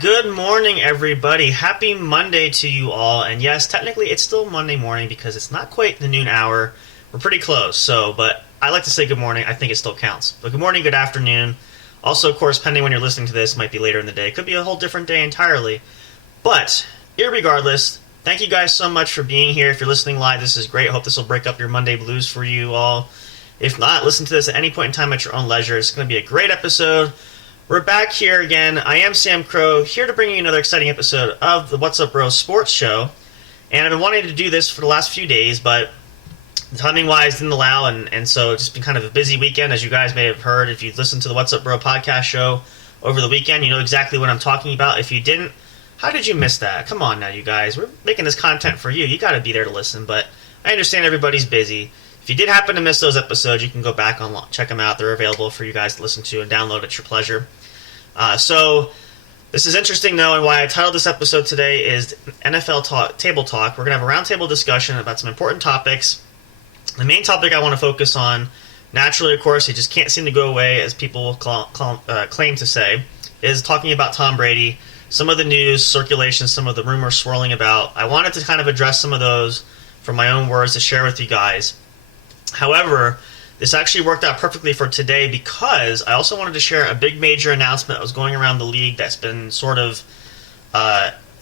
Good morning, everybody. Happy Monday to you all. And yes, technically it's still Monday morning because it's not quite the noon hour. We're pretty close, but I like to say good morning. I think it still counts. But good morning, good afternoon. Also, of course, depending when you're listening to this, it might be later in the day. It could be a whole different day entirely. But irregardless, thank you guys so much for being here. If you're listening live, this is great. I hope this will break up your Monday blues for you all. If not, listen to this at any point in time at your own leisure. It's going to be a great episode. We're back here again. I am Samcro, here to bring you another exciting episode of the What's Up Bro Sports Show. And I've been wanting to do this for the last few days, but timing-wise didn't allow, and so it's just been kind of a busy weekend, as you guys may have heard. If you've listened to the What's Up Bro podcast show over the weekend, you know exactly what I'm talking about. If you didn't, how did you miss that? Come on now, you guys. We're making this content for you. You got to be there to listen, but I understand everybody's busy. If you did happen to miss those episodes, you can go back and check them out. They're available for you guys to listen to and download at your pleasure. So this is interesting, though, and why I titled this episode today is NFL Table Talk. We're going to have a roundtable discussion about some important topics. The main topic I want to focus on, naturally, of course, it just can't seem to go away, as people claim to say, is talking about Tom Brady, some of the news, circulation, some of the rumors swirling about. I wanted to kind of address some of those from my own words to share with you guys. However, this actually worked out perfectly for today because I also wanted to share a big major announcement that was going around the league that's been sort of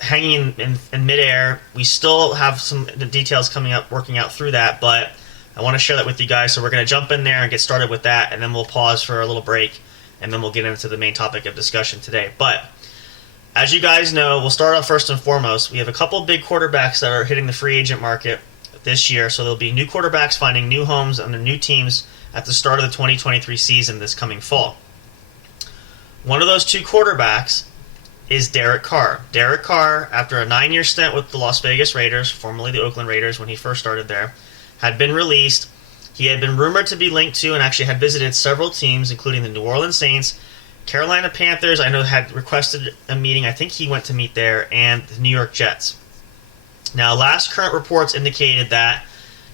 hanging in midair. We still have some details coming up, working out through that, but I want to share that with you guys. So we're going to jump in there and get started with that, and then we'll pause for a little break, and then we'll get into the main topic of discussion today. But as you guys know, we'll start off first and foremost. We have a couple big quarterbacks that are hitting the free agent market this year, so there'll be new quarterbacks finding new homes under new teams at the start of the 2023 season this coming fall. One of those two quarterbacks is Derek Carr. Derek Carr, after a 9-year stint with the Las Vegas Raiders, formerly the Oakland Raiders when he first started there, had been released. He had been rumored to be linked to and actually had visited several teams, including the New Orleans Saints, Carolina Panthers, I know had requested a meeting, I think he went to meet there, and the New York Jets. Now, last current reports indicated that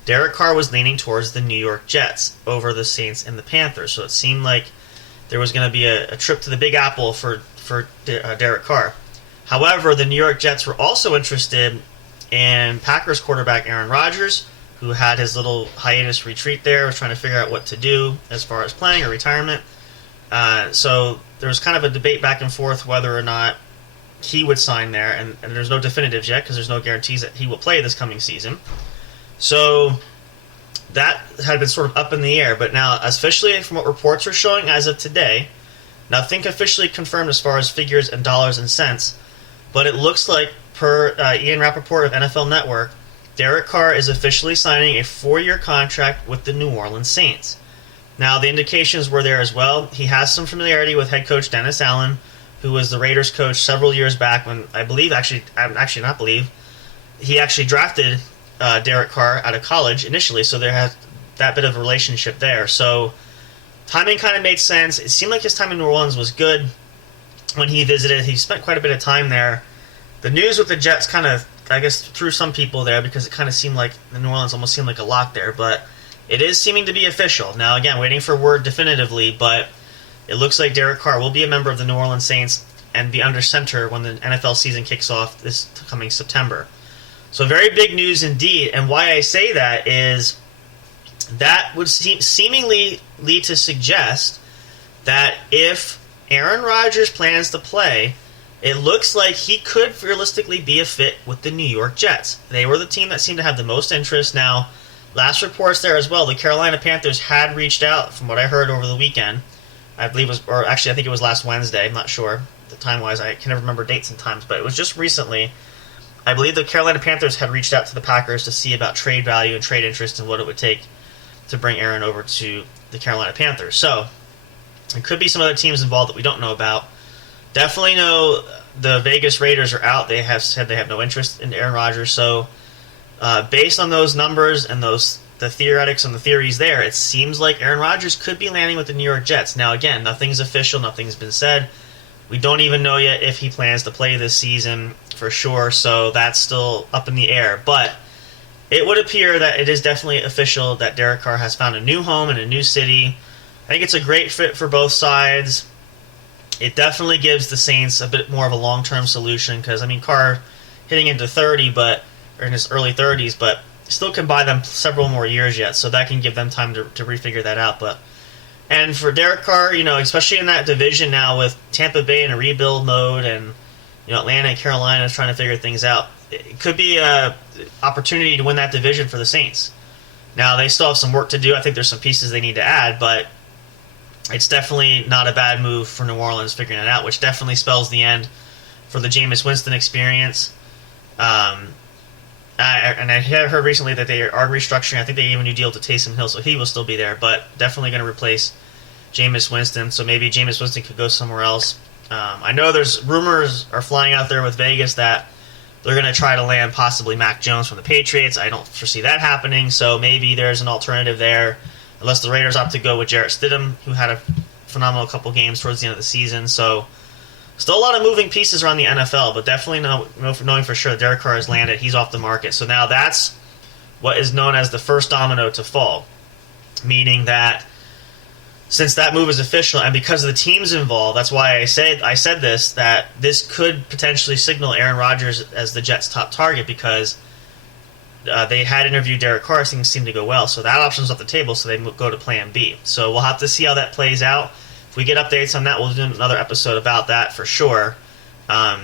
Derek Carr was leaning towards the New York Jets over the Saints and the Panthers, so it seemed like there was going to be a trip to the Big Apple for Derek Carr. However, the New York Jets were also interested in Packers quarterback Aaron Rodgers, who had his little hiatus retreat there, was trying to figure out what to do as far as playing or retirement. So there was kind of a debate back and forth whether or not he would sign there, and there's no definitives yet because there's no guarantees that he will play this coming season. So that had been sort of up in the air, but now officially from what reports are showing as of today, nothing officially confirmed as far as figures and dollars and cents, but it looks like per Ian Rappaport of NFL Network, Derek Carr is officially signing a 4-year contract with the New Orleans Saints. Now the indications were there as well. He has some familiarity with head coach Dennis Allen, who was the Raiders coach several years back when he actually drafted Derek Carr out of college initially, so there has that bit of a relationship there. So timing kind of made sense. It seemed like his time in New Orleans was good when he visited. He spent quite a bit of time there. The news with the Jets kind of, I guess, threw some people there because it kind of seemed like the New Orleans almost seemed like a lock there, but it is seeming to be official. Now, again, waiting for word definitively, but it looks like Derek Carr will be a member of the New Orleans Saints and be under center when the NFL season kicks off this coming September. So very big news indeed, and why I say that is that would seemingly lead to suggest that if Aaron Rodgers plans to play, it looks like he could realistically be a fit with the New York Jets. They were the team that seemed to have the most interest. Now, last reports there as well, the Carolina Panthers had reached out, from what I heard over the weekend. I believe it was, or actually I think it was last Wednesday, I'm not sure. The time-wise, I can never remember dates and times, but it was just recently. I believe the Carolina Panthers had reached out to the Packers to see about trade value and trade interest and what it would take to bring Aaron over to the Carolina Panthers. So there could be some other teams involved that we don't know about. Definitely know the Vegas Raiders are out. They have said they have no interest in Aaron Rodgers. So based on those numbers and the theoretics and the theories there, it seems like Aaron Rodgers could be landing with the New York Jets. Now, again, nothing's official. Nothing's been said. We don't even know yet if he plans to play this season for sure. So that's still up in the air. But it would appear that it is definitely official that Derek Carr has found a new home in a new city. I think it's a great fit for both sides. It definitely gives the Saints a bit more of a long-term solution because, I mean, Carr hitting into 30, or in his early 30s, but still can buy them several more years yet, so that can give them time to refigure that out. And for Derek Carr, especially in that division now with Tampa Bay in a rebuild mode and Atlanta and Carolina trying to figure things out, it could be an opportunity to win that division for the Saints. Now, they still have some work to do. I think there's some pieces they need to add, but it's definitely not a bad move for New Orleans figuring it out, which definitely spells the end for the Jameis Winston experience. And I have heard recently that they are restructuring. I think they gave a new deal to Taysom Hill, so he will still be there, but definitely going to replace Jameis Winston. So maybe Jameis Winston could go somewhere else. I know there's rumors are flying out there with Vegas that they're going to try to land possibly Mac Jones from the Patriots. I don't foresee that happening, so maybe there's an alternative there, unless the Raiders opt to go with Jarrett Stidham, who had a phenomenal couple games towards the end of the season. So still a lot of moving pieces around the NFL, but definitely knowing for sure Derek Carr has landed. He's off the market. So now that's what is known as the first domino to fall, meaning that since that move is official and because of the teams involved, that's why I said this, that this could potentially signal Aaron Rodgers as the Jets' top target because they had interviewed Derek Carr. Things seemed to go well, so that option's off the table, so they go to plan B. So we'll have to see how that plays out. If we get updates on that, we'll do another episode about that for sure. But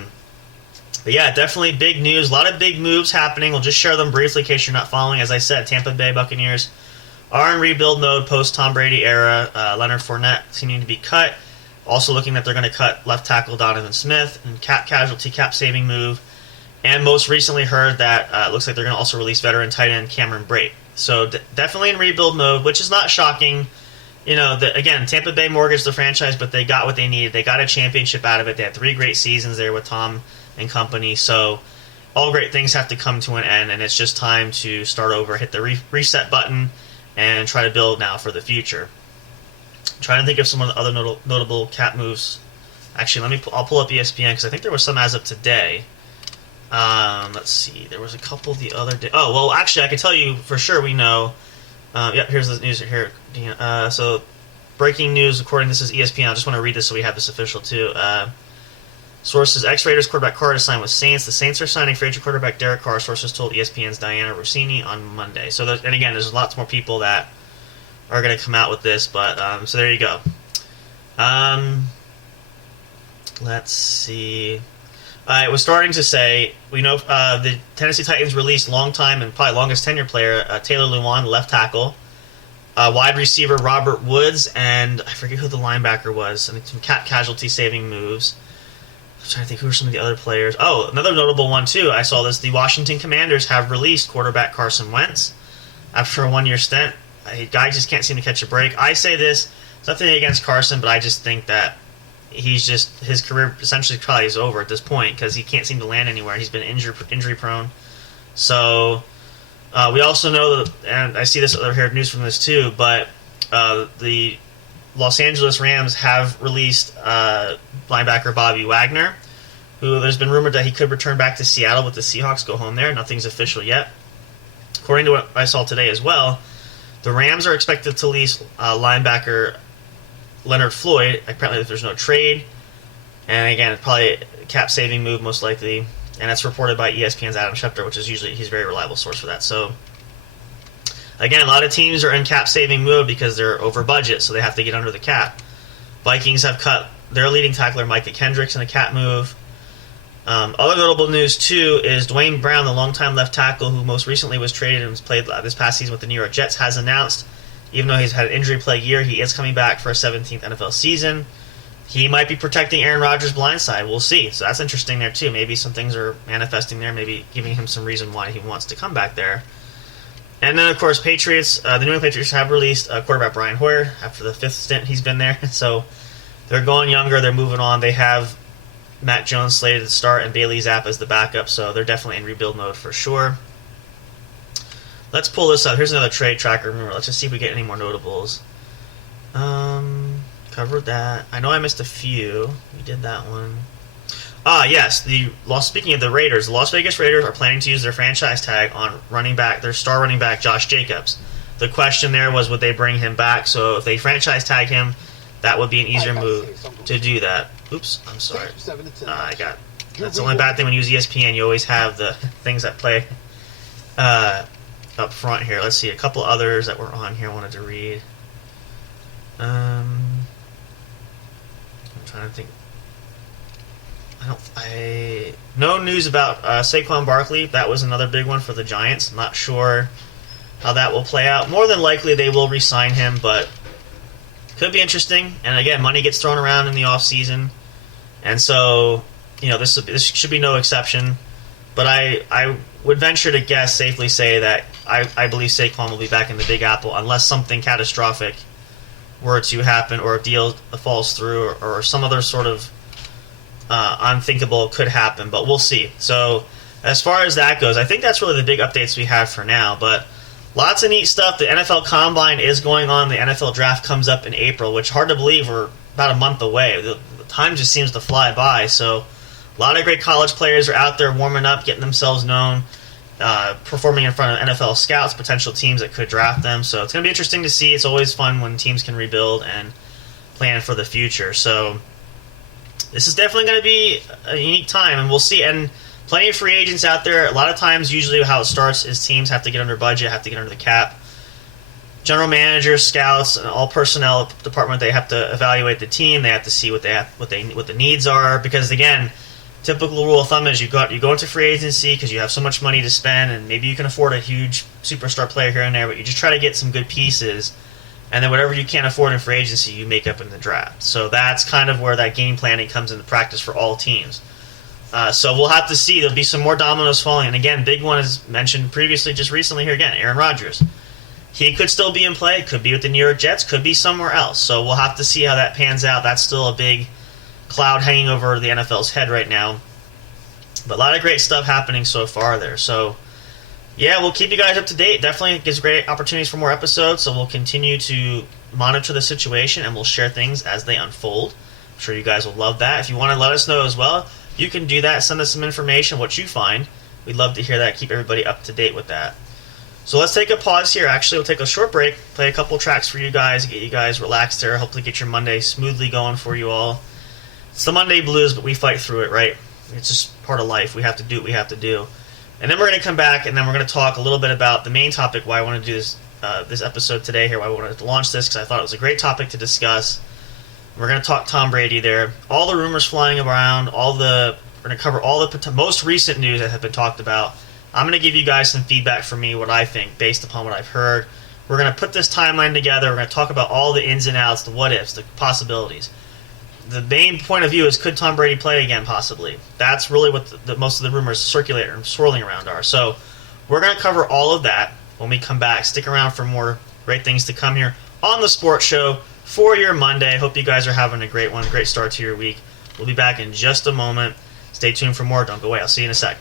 yeah, definitely big news. A lot of big moves happening. We'll just share them briefly in case you're not following. As I said, Tampa Bay Buccaneers are in rebuild mode post-Tom Brady era. Leonard Fournette seeming to be cut. Also looking that they're going to cut left tackle Donovan Smith and cap-saving move. And most recently heard that it looks like they're going to also release veteran tight end Cameron Brate. So definitely in rebuild mode, which is not shocking. Again, Tampa Bay mortgaged the franchise, but they got what they needed. They got a championship out of it. They had 3 great seasons there with Tom and company. So all great things have to come to an end, and it's just time to start over, hit the reset button, and try to build now for the future. I'm trying to think of some of the other notable cap moves. Actually, I'll pull up ESPN because I think there was some as of today. Let's see. There was a couple the other day. Oh, well, actually, I can tell you for sure we know. Yep, here's the news here. So, breaking news, according to this is ESPN. I just want to read this so we have this official, too. Sources, ex-Raiders quarterback Carr to sign with Saints. The Saints are signing free agent quarterback Derek Carr, sources told ESPN's Diana Rossini on Monday. So, and again, there's lots more people that are going to come out with this, but, so there you go. Let's see. I was starting to say, we know the Tennessee Titans released longtime and probably longest tenure player Taylor Lewan, left tackle, wide receiver Robert Woods, and I forget who the linebacker was, and some cap casualty saving moves. I'm trying to think who are some of the other players. Oh, another notable one too. I saw this. The Washington Commanders have released quarterback Carson Wentz after a 1-year stint. A guy just can't seem to catch a break. I say this, it's nothing against Carson, but I just think that his career essentially probably is over at this point because he can't seem to land anywhere. He's been injury prone. So we also know that, and I see this other here news from this too, but the Los Angeles Rams have released linebacker Bobby Wagner, who there's been rumored that he could return back to Seattle with the Seahawks, go home there. Nothing's official yet. According to what I saw today as well, the Rams are expected to release linebacker Leonard Floyd, apparently if there's no trade. And again, probably a cap-saving move most likely. And that's reported by ESPN's Adam Schefter, which is usually he's a very reliable source for that. So, again, a lot of teams are in cap-saving mode because they're over budget, so they have to get under the cap. Vikings have cut their leading tackler Micah Kendricks in a cap move. Other notable news, too, is Dwayne Brown, the longtime left tackle who most recently was traded and was played this past season with the New York Jets, has announced, even though he's had an injury-plagued year, he is coming back for a 17th NFL season. He might be protecting Aaron Rodgers' blindside. We'll see. So that's interesting there, too. Maybe some things are manifesting there, maybe giving him some reason why he wants to come back there. And then, of course, Patriots. The New England Patriots have released quarterback Brian Hoyer after the 5th stint he's been there. So they're going younger. They're moving on. They have Matt Jones slated to start and Bailey Zapp as the backup. So they're definitely in rebuild mode for sure. Let's pull this up. Here's another trade tracker. Remember, let's just see if we get any more notables. Covered that. I know I missed a few. We did that one. Yes. Speaking of the Raiders, the Las Vegas Raiders are planning to use their franchise tag on their star running back Josh Jacobs. The question there was, would they bring him back? So if they franchise tag him, that would be an easier move to do that. Oops, I'm sorry. That's the only bad thing when you use ESPN. You always have the things that play up front here. Let's see, a couple others that were on here I wanted to read. I'm trying to think. No news about Saquon Barkley. That was another big one for the Giants. I'm not sure how that will play out. More than likely they will re-sign him, but could be interesting. And again, money gets thrown around in the offseason. And so, this should be no exception. But I would venture to guess, safely say that I believe Saquon will be back in the Big Apple unless something catastrophic were to happen, or a deal falls through, or some other sort of unthinkable could happen. But we'll see. So as far as that goes, I think that's really the big updates we have for now. But lots of neat stuff. The NFL Combine is going on. The NFL Draft comes up in April, which hard to believe we're about a month away. The time just seems to fly by. So a lot of great college players are out there warming up, getting themselves known, performing in front of NFL scouts, potential teams that could draft them. So it's going to be interesting to see. It's always fun when teams can rebuild and plan for the future. So this is definitely going to be a unique time, and we'll see. And plenty of free agents out there. A lot of times, usually how it starts is teams have to get under budget, have to get under the cap. General managers, scouts, and all personnel department, they have to evaluate the team. They have to see what the needs are. Because again, typical rule of thumb is you go into free agency because you have so much money to spend, and maybe you can afford a huge superstar player here and there, but you just try to get some good pieces, and then whatever you can't afford in free agency, you make up in the draft. So that's kind of where that game planning comes into practice for all teams. So we'll have to see. There'll be some more dominoes falling. And again, big one is mentioned previously, just recently here again, Aaron Rodgers. He could still be in play, could be with the New York Jets, could be somewhere else. So we'll have to see how that pans out. That's still a big cloud hanging over the NFL's head right now. But a lot of great stuff happening so far there. So yeah, we'll keep you guys up to date. Definitely gives great opportunities for more episodes. So we'll continue to monitor the situation, and we'll share things as they unfold. I'm sure you guys will love that. If you want to let us know as well, you can do that. Send us some information, what you find. We'd love to hear that. Keep everybody up to date with that. So let's take a pause here. Actually, we'll take a short break, play a couple tracks for you guys, get you guys relaxed there, hopefully get your Monday smoothly going for you all. It's the Monday blues, but we fight through it, right? It's just part of life. We have to do what we have to do. And then we're going to come back, and then we're going to talk a little bit about the main topic, why I want to do this episode today here, why I wanted to launch this, because I thought it was a great topic to discuss. We're going to talk Tom Brady there. All the rumors flying around, we're going to cover all the most recent news that have been talked about. I'm going to give you guys some feedback from me, what I think, based upon what I've heard. We're going to put this timeline together. We're going to talk about all the ins and outs, the what-ifs, the possibilities. The main point of view is, could Tom Brady play again, possibly? That's really what most of the rumors circulating and swirling around are. So we're going to cover all of that when we come back. Stick around for more great things to come here on the Sports Show for your Monday. Hope you guys are having a great one, great start to your week. We'll be back in just a moment. Stay tuned for more. Don't go away. I'll see you in a sec.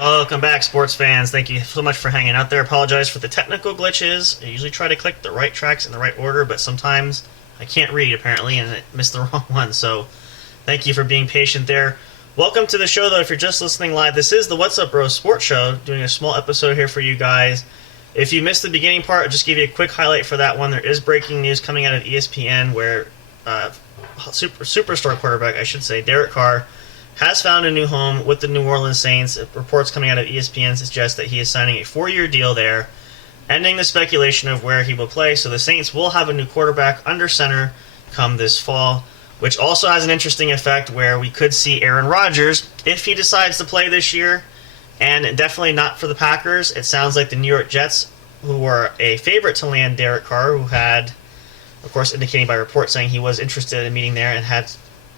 Welcome back, sports fans. Thank you so much for hanging out there. Apologize for the technical glitches. I usually try to click the right tracks in the right order, but sometimes I can't read, apparently, and I missed the wrong one. So thank you for being patient there. Welcome to the show, though. If you're just listening live, this is the What's Up Bro Sports Show, doing a small episode here for you guys. If you missed the beginning part, I'll just give you a quick highlight for that one. There is breaking news coming out of ESPN where superstar quarterback, I should say, Derek Carr, has found a new home with the New Orleans Saints. Reports coming out of ESPN suggest that he is signing a 4-year deal there, ending the speculation of where he will play. So the Saints will have a new quarterback under center come this fall, which also has an interesting effect where we could see Aaron Rodgers if he decides to play this year, and definitely not for the Packers. It sounds like the New York Jets, who were a favorite to land Derek Carr, who had, of course, indicating by reports saying he was interested in meeting there and had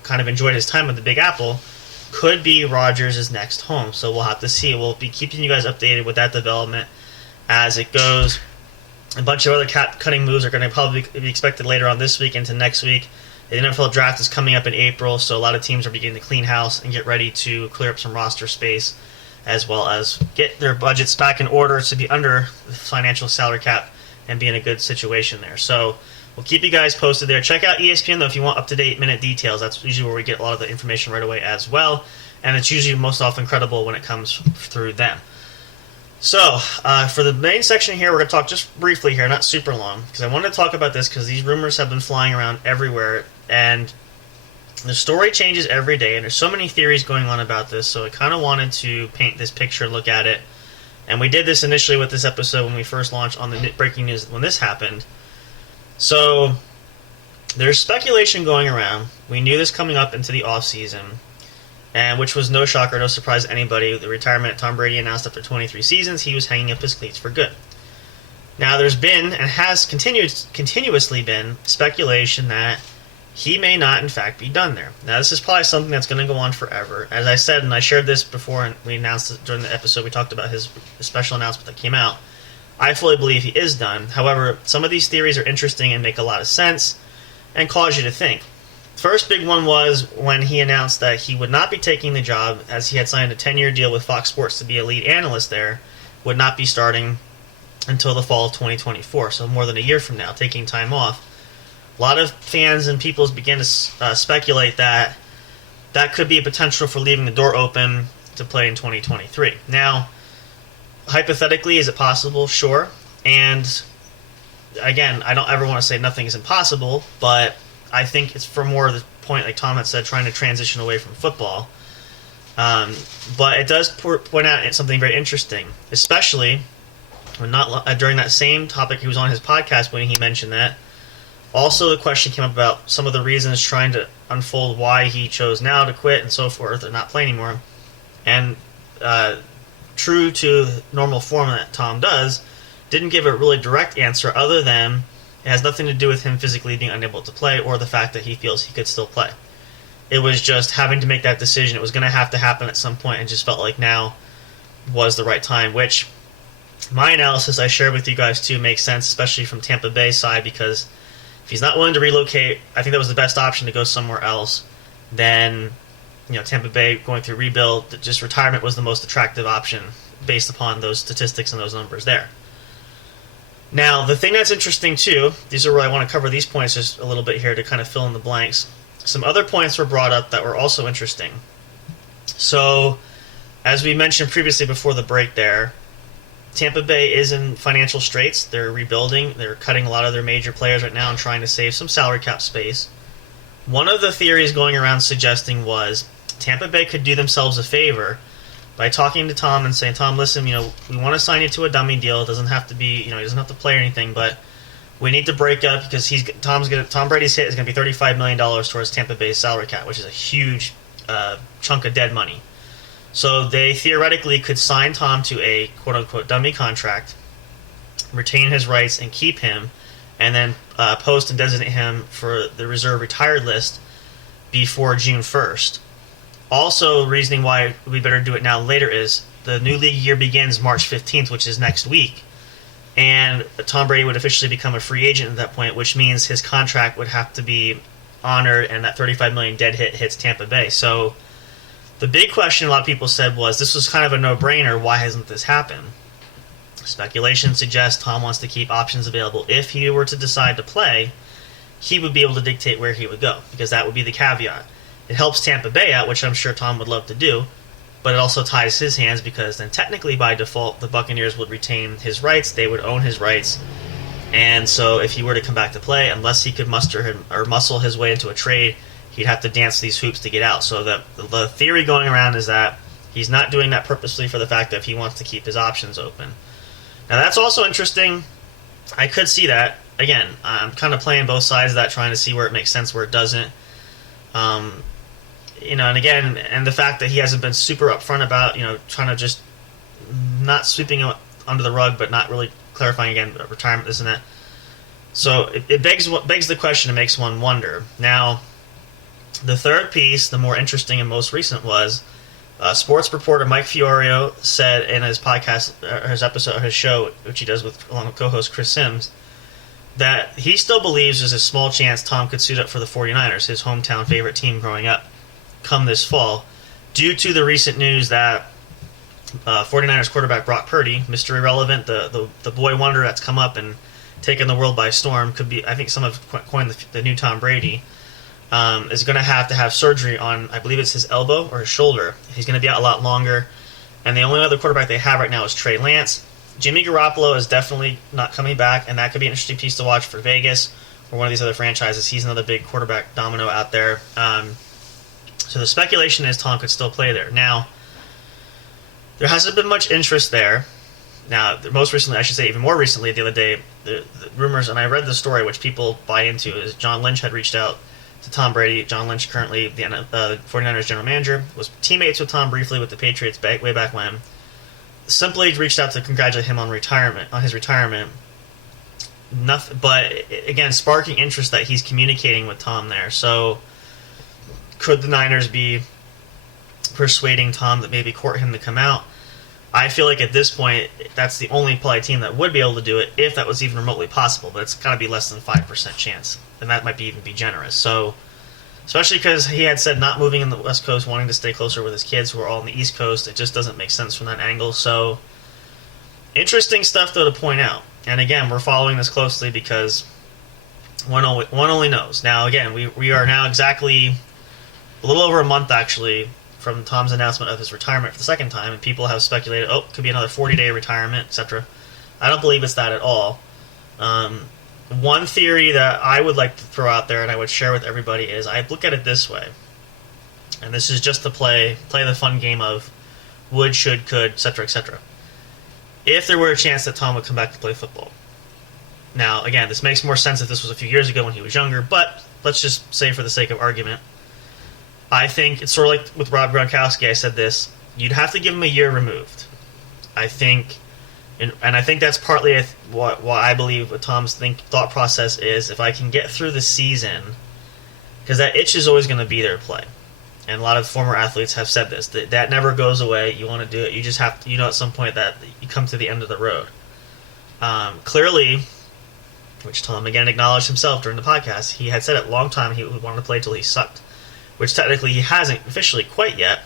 kind of enjoyed his time with the Big Apple, could be Rodgers' next home. So we'll have to see. We'll be keeping you guys updated with that development as it goes. A bunch of other cutting moves are going to probably be expected later on this week into next week. The NFL draft is coming up in April, so a lot of teams are beginning to clean house and get ready to clear up some roster space, as well as get their budgets back in order to be under the financial salary cap and be in a good situation there. So we'll keep you guys posted there. Check out ESPN, though, if you want up-to-date minute details. That's usually where we get a lot of the information right away as well, and it's usually most often credible when it comes through them. So, for the main section here, we're going to talk just briefly here, not super long, because I wanted to talk about this because these rumors have been flying around everywhere, and the story changes every day, and there's so many theories going on about this, so I kind of wanted to paint this picture and look at it. And we did this initially with this episode when we first launched on the breaking news when this happened. So, there's speculation going around. We knew this coming up into the offseason, and which was no shocker, no surprise to anybody. The retirement Tom Brady announced after 23 seasons, he was hanging up his cleats for good. Now, there's been, and has continuously been, speculation that he may not, in fact, be done there. Now, this is probably something that's going to go on forever. As I said, and I shared this before, and we announced it during the episode, we talked about his special announcement that came out. I fully believe he is done. However, some of these theories are interesting and make a lot of sense and cause you to think. First big one was when he announced that he would not be taking the job, as he had signed a 10-year deal with Fox Sports to be a lead analyst there, would not be starting until the fall of 2024, so more than a year from now, taking time off. A lot of fans and people began to speculate that that could be a potential for leaving the door open to play in 2023. Now, hypothetically, is it possible? Sure. And again, I don't ever want to say nothing is impossible, but I think it's for more of the point, like Tom had said, trying to transition away from football. But it does point out something very interesting, especially when during that same topic he was on his podcast when he mentioned that. Also, the question came up about some of the reasons trying to unfold why he chose now to quit and so forth and not play anymore. And true to the normal form that Tom does, didn't give a really direct answer other than it has nothing to do with him physically being unable to play or the fact that he feels he could still play. It was just having to make that decision. It was going to happen at some point and just felt like now was the right time, which my analysis I shared with you guys too makes sense, especially from Tampa Bay's side, because if he's not willing to relocate, I think that was the best option to go somewhere else. Then, Tampa Bay going through rebuild, just retirement was the most attractive option based upon those statistics and those numbers there. Now, the thing that's interesting too, these are where I want to cover these points just a little bit here to kind of fill in the blanks. Some other points were brought up that were also interesting. So, as we mentioned previously before the break there, Tampa Bay is in financial straits. They're rebuilding. They're cutting a lot of their major players right now and trying to save some salary cap space. One of the theories going around suggesting was Tampa Bay could do themselves a favor by talking to Tom and saying, Tom, listen, we want to sign you to a dummy deal. It doesn't have to be, he doesn't have to play or anything, but we need to break up because Tom Brady's hit is going to be $35 million towards Tampa Bay's salary cap, which is a huge chunk of dead money. So they theoretically could sign Tom to a quote-unquote dummy contract, retain his rights and keep him, and then post and designate him for the reserve retired list before June 1st. Also, reasoning why we better do it now later is the new league year begins March 15th, which is next week, and Tom Brady would officially become a free agent at that point, which means his contract would have to be honored, and that $35 million dead hit hits Tampa Bay. So the big question a lot of people said was, this was kind of a no-brainer, why hasn't this happened? Speculation suggests Tom wants to keep options available. If he were to decide to play, he would be able to dictate where he would go, because that would be the caveat. It helps Tampa Bay out, which I'm sure Tom would love to do, but it also ties his hands, because then technically by default the Buccaneers would retain his rights, they would own his rights, and so if he were to come back to play, unless he could muster him or muscle his way into a trade, he'd have to dance these hoops to get out. So the theory going around is that he's not doing that purposely for the fact that he wants to keep his options open. Now that's also interesting. I could see that. Again, I'm kind of playing both sides of that, trying to see where it makes sense, where it doesn't. And again, and the fact that he hasn't been super upfront about, trying to just not sweeping it under the rug, but not really clarifying again, retirement, this and that. So it begs the question. It makes one wonder. Now, the third piece, the more interesting and most recent, was sports reporter Mike Fiorio said in his podcast, his show, which he does along with co-host Chris Sims, that he still believes there's a small chance Tom could suit up for the 49ers, his hometown favorite team growing up, come this fall, due to the recent news that 49ers quarterback Brock Purdy, Mr. Irrelevant, the boy wonder that's come up and taken the world by storm, could be, I think some have coined the new Tom Brady, is going to have surgery on, I believe it's his elbow or his shoulder. He's going to be out a lot longer, and the only other quarterback they have right now is Trey Lance. Jimmy Garoppolo is definitely not coming back, and that could be an interesting piece to watch for Vegas or one of these other franchises. He's another big quarterback domino out there. So the speculation is Tom could still play there. Now, there hasn't been much interest there. Now, most recently, I should say even more recently, the other day, the rumors, and I read the story, which people buy into, is John Lynch had reached out to Tom Brady. John Lynch, currently the 49ers general manager, was teammates with Tom briefly with the Patriots way back when. Simply reached out to congratulate him on his retirement. Nothing, but again, sparking interest that he's communicating with Tom there. So, could the Niners be persuading Tom that maybe court him to come out? I feel like at this point, that's the only play team that would be able to do it, if that was even remotely possible. But it's got to be less than 5% chance, and that might even be generous. So, especially because he had said not moving in the West Coast, wanting to stay closer with his kids who are all on the East Coast, it just doesn't make sense from that angle. So, interesting stuff though to point out. And again, we're following this closely because one only knows. Now, again, we are now exactly a little over a month actually from Tom's announcement of his retirement for the second time, and people have speculated, it could be another 40-day retirement, etc. I don't believe it's that at all. One theory that I would like to throw out there and I would share with everybody is, I look at it this way, and this is just to play the fun game of would, should, could, etc., etc. If there were a chance that Tom would come back to play football. Now, again, this makes more sense if this was a few years ago when he was younger, but let's just say for the sake of argument, I think it's sort of like with Rob Gronkowski, I said this, you'd have to give him a year removed. I think, and I think that's partly why I believe what Tom's thought process is, if I can get through the season, because that itch is always going to be there to play. And a lot of former athletes have said this, that never goes away, you want to do it, you just have to, at some point that you come to the end of the road. Clearly, which Tom again acknowledged himself during the podcast, he had said it a long time he wanted to play till he sucked, which technically he hasn't officially quite yet.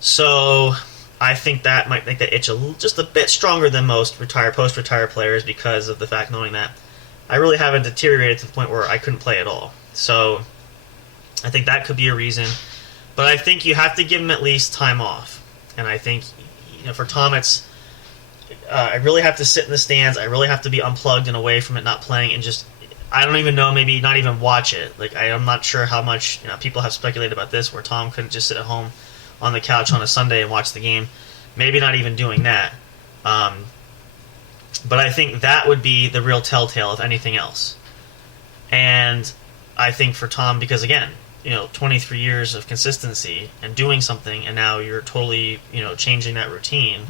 So I think that might make that itch just a bit stronger than most post-retire players, because of the fact knowing that I really haven't deteriorated to the point where I couldn't play at all. So I think that could be a reason. But I think you have to give him at least time off. And I think, for Tom, it's I really have to sit in the stands. I really have to be unplugged and away from it, not playing, and just, I don't even know, maybe not even watch it. Like, I'm not sure how much, people have speculated about this, where Tom couldn't just sit at home on the couch on a Sunday and watch the game. Maybe not even doing that. But I think that would be the real telltale, if anything else. And I think for Tom, because again, 23 years of consistency and doing something, and now you're totally, changing that routine,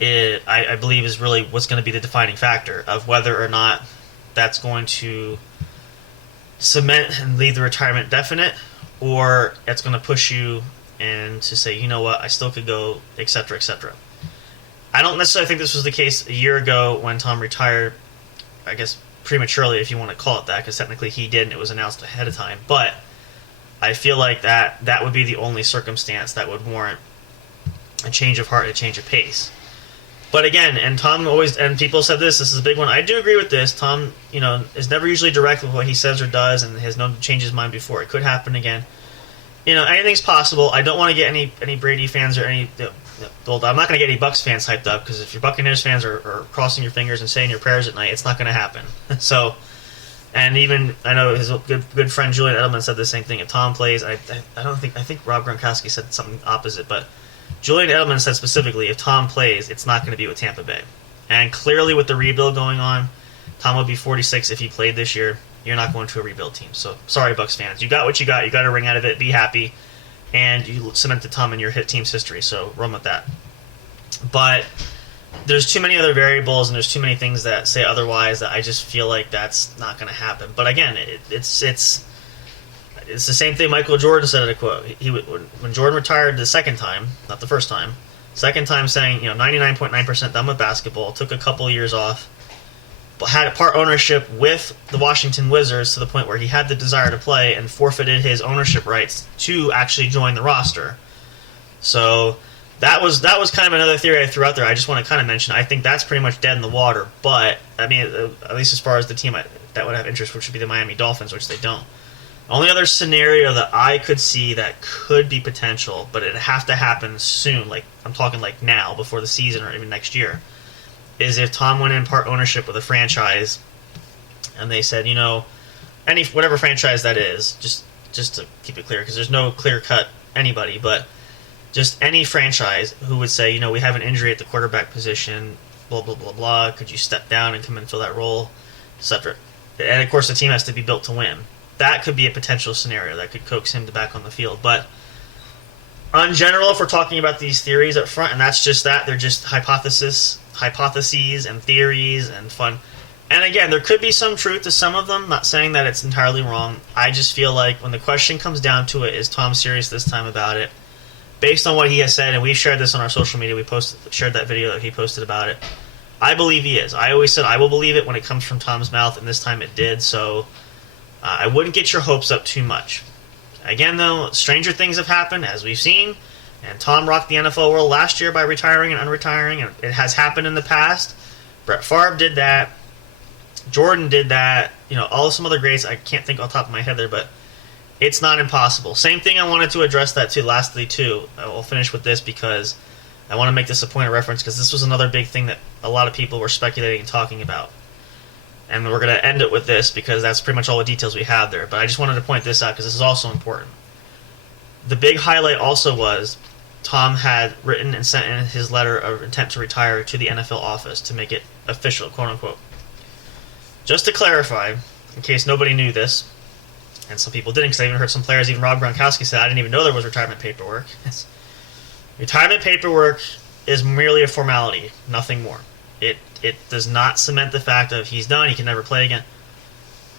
I believe is really what's going to be the defining factor of whether or not that's going to cement and leave the retirement definite, or it's going to push you and to say, you know what, I still could go, etc., etc. I don't necessarily think this was the case a year ago when Tom retired, I guess prematurely, if you want to call it that, because technically he did and it was announced ahead of time. But I feel like that would be the only circumstance that would warrant a change of heart, a change of pace. But again, and Tom always, and people said this is a big one, I do agree with this. Tom, is never usually direct with what he says or does, and has known to change his mind before. It could happen again. Anything's possible. I don't want to get any Brady fans or any... I'm not going to get any Bucs fans hyped up, because if your Buccaneers fans are crossing your fingers and saying your prayers at night, it's not going to happen. So, and even I know his good friend Julian Edelman said the same thing. If Tom plays, I think Rob Gronkowski said something opposite, but Julian Edelman said specifically, if Tom plays, it's not going to be with Tampa Bay. And clearly, with the rebuild going on, Tom would be 46 if he played this year. You're not going to a rebuild team. So, sorry, Bucs fans. You got what you got. You got a ring out of it. Be happy. And you cemented Tom in your team's history, so run with that. But there's too many other variables, and there's too many things that say otherwise, that I just feel like that's not going to happen. But again, it's the same thing Michael Jordan said in a quote. When Jordan retired the second time, not the first time, second time saying, 99.9% done with basketball, took a couple years off, but had part ownership with the Washington Wizards to the point where he had the desire to play and forfeited his ownership rights to actually join the roster. So that was kind of another theory I threw out there. I just want to kind of mention, I think that's pretty much dead in the water. But, I mean, at least as far as the team that would have interest, which would be the Miami Dolphins, which they don't. Only other scenario that I could see that could be potential, but it'd have to happen soon, like I'm talking like now, before the season or even next year, is if Tom went in part ownership with a franchise and they said, whatever franchise that is, just to keep it clear, because there's no clear-cut anybody, but just any franchise who would say, we have an injury at the quarterback position, blah, blah, blah, blah, could you step down and come in and fill that role, etc. And, of course, the team has to be built to win. That could be a potential scenario that could coax him back on the field. But in general, if we're talking about these theories up front, and that's just that, they're just hypotheses and theories and fun. And again, there could be some truth to some of them, not saying that it's entirely wrong. I just feel like when the question comes down to it, is Tom serious this time about it? Based on what he has said, and we've shared this on our social media, shared that video that he posted about it, I believe he is. I always said I will believe it when it comes from Tom's mouth, and this time it did, so I wouldn't get your hopes up too much. Again, though, stranger things have happened, as we've seen, and Tom rocked the NFL world last year by retiring and unretiring, and it has happened in the past. Brett Favre did that. Jordan did that. All some other greats, I can't think off the top of my head there, but it's not impossible. Same thing, I wanted to address that too, lastly, too. I will finish with this because I want to make this a point of reference, because this was another big thing that a lot of people were speculating and talking about. And we're going to end it with this because that's pretty much all the details we have there. But I just wanted to point this out because this is also important. The big highlight also was Tom had written and sent in his letter of intent to retire to the NFL office to make it official, quote-unquote. Just to clarify, in case nobody knew this, and some people didn't, because I even heard some players, even Rob Gronkowski said, I didn't even know there was retirement paperwork. Retirement paperwork is merely a formality, nothing more. It does not cement the fact of he's done, he can never play again.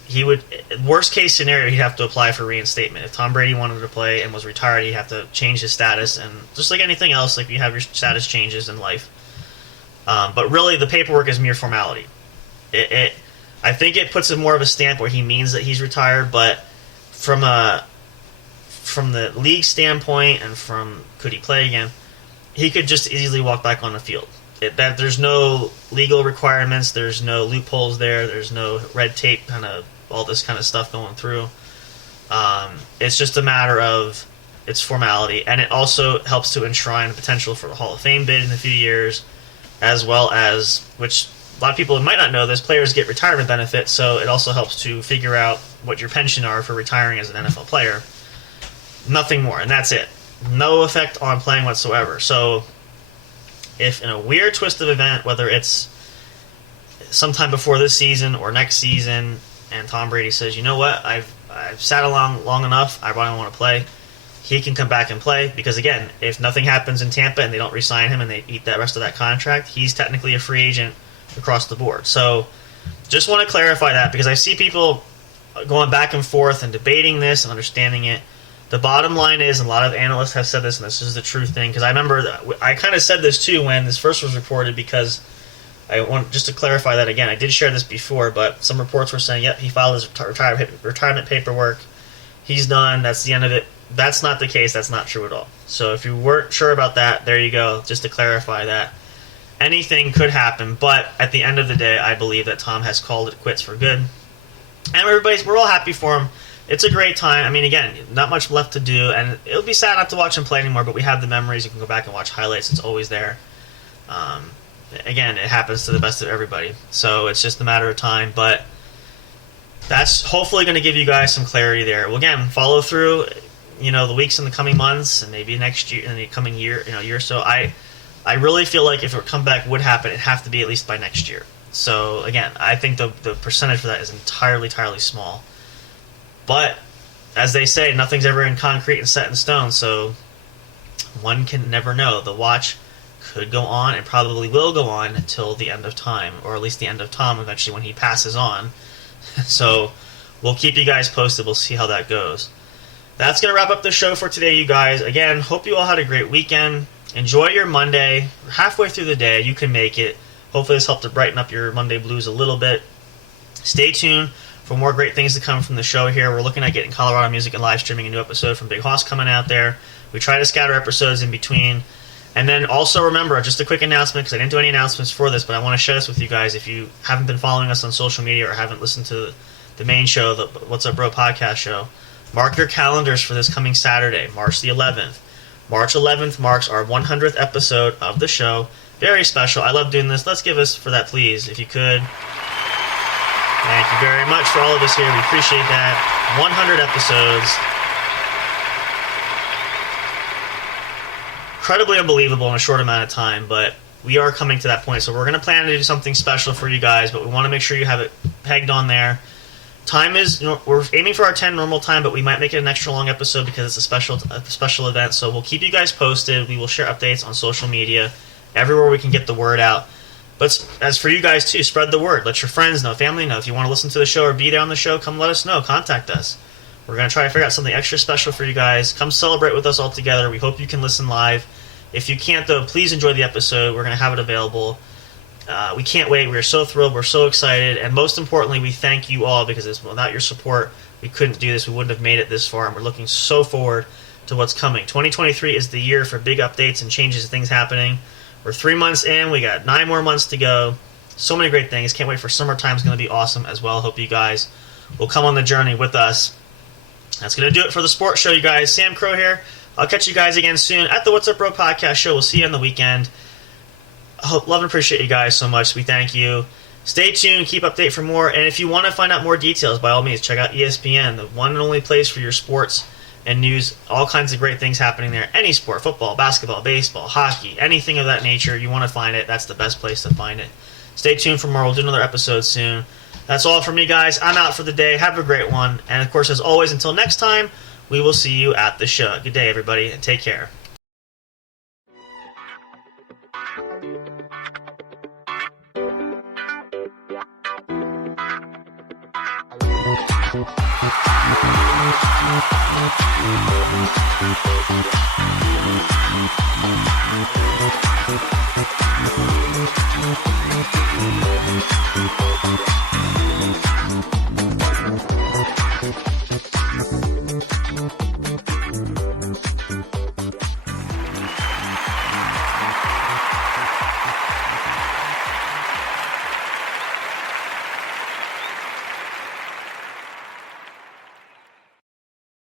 He would, worst case scenario, he'd have to apply for reinstatement. If Tom Brady wanted to play and was retired, he'd have to change his status, and just like anything else, like you have your status changes in life. But really, the paperwork is mere formality. I think it puts more of a stamp where he means that he's retired, but from the league standpoint and from could he play again, he could just easily walk back on the field. There's no legal requirements, there's no loopholes there's no red tape, kind of all this kind of stuff going through. It's just a matter of its formality, and it also helps to enshrine the potential for a Hall of Fame bid in a few years, as well as, which a lot of people might not know this, players get retirement benefits, so it also helps to figure out what your pension are for retiring as an NFL player. Nothing more, and that's it. No effect on playing whatsoever. So if in a weird twist of event, whether it's sometime before this season or next season, and Tom Brady says, you know what, I've sat along long enough, I probably want to play, he can come back and play, because again, if nothing happens in Tampa and they don't re-sign him and they eat that rest of that contract, he's technically a free agent across the board. So just want to clarify that, because I see people going back and forth and debating this and understanding it. The bottom line is, and a lot of analysts have said this, and this is the true thing, because I remember I kind of said this too when this first was reported, because I want just to clarify that again. I did share this before, but some reports were saying, yep, he filed his retirement paperwork. He's done. That's the end of it. That's not the case. That's not true at all. So if you weren't sure about that, there you go. Just to clarify that. Anything could happen, but at the end of the day, I believe that Tom has called it quits for good. And we're all happy for him. It's a great time. I mean, again, not much left to do, and it'll be sad not to watch him play anymore, but we have the memories. You can go back and watch highlights. It's always there. Again, it happens to the best of everybody. So it's just a matter of time, but that's hopefully going to give you guys some clarity there. Well, again, follow through, the weeks in the coming months and maybe next year, in the coming year, year or so. I really feel like if a comeback would happen, it'd have to be at least by next year. So again, I think the percentage for that is entirely small. But as they say, nothing's ever in concrete and set in stone, so one can never know. The watch could go on and probably will go on until the end of time, or at least the end of Tom eventually when he passes on. So we'll keep you guys posted. We'll see how that goes. That's going to wrap up the show for today, you guys. Again, hope you all had a great weekend. Enjoy your Monday. We're halfway through the day. You can make it. Hopefully this helped to brighten up your Monday blues a little bit. Stay tuned for more great things to come from the show here. We're looking at getting Colorado music and live streaming a new episode from Big Hoss coming out there. We try to scatter episodes in between. And then also remember, just a quick announcement, because I didn't do any announcements for this, but I want to share this with you guys. If you haven't been following us on social media or haven't listened to the main show, the What's Up Bro podcast show, mark your calendars for this coming Saturday, March the 11th. March 11th marks our 100th episode of the show. Very special. I love doing this. Let's give us for that, please, if you could. Thank you very much for all of us here. We appreciate that. 100 episodes. Incredibly unbelievable in a short amount of time, but we are coming to that point, so we're going to plan to do something special for you guys, but we want to make sure you have it pegged on there. Time is, we're aiming for our 10 normal time, but we might make it an extra long episode because it's a special event, so we'll keep you guys posted. We will share updates on social media, everywhere we can get the word out. But as for you guys too, spread the word. Let your friends know, family know. If you want to listen to the show or be there on the show, come let us know. Contact us. We're going to try to figure out something extra special for you guys. Come celebrate with us all together. We hope you can listen live. If you can't, though, please enjoy the episode. We're going to have it available. We can't wait. We're so thrilled. We're so excited. And most importantly, we thank you all, because without your support, we couldn't do this. We wouldn't have made it this far. And we're looking so forward to what's coming. 2023 is the year for big updates and changes and things happening. We're 3 months in. We got 9 more months to go. So many great things. Can't wait for summertime. It's going to be awesome as well. Hope you guys will come on the journey with us. That's going to do it for the sports show, you guys. Samcro here. I'll catch you guys again soon at the What's Up Bro podcast show. We'll see you on the weekend. Love and appreciate you guys so much. We thank you. Stay tuned. Keep update for more. And if you want to find out more details, by all means, check out ESPN, the one and only place for your sports and news. All kinds of great things happening there. Any sport, football, basketball, baseball, hockey, anything of that nature, you want to find it, that's the best place to find it. Stay tuned for more. We'll do another episode soon. That's all from me, guys. I'm out for the day. Have a great one. And, of course, as always, until next time, we will see you at the show. Good day, everybody, and take care.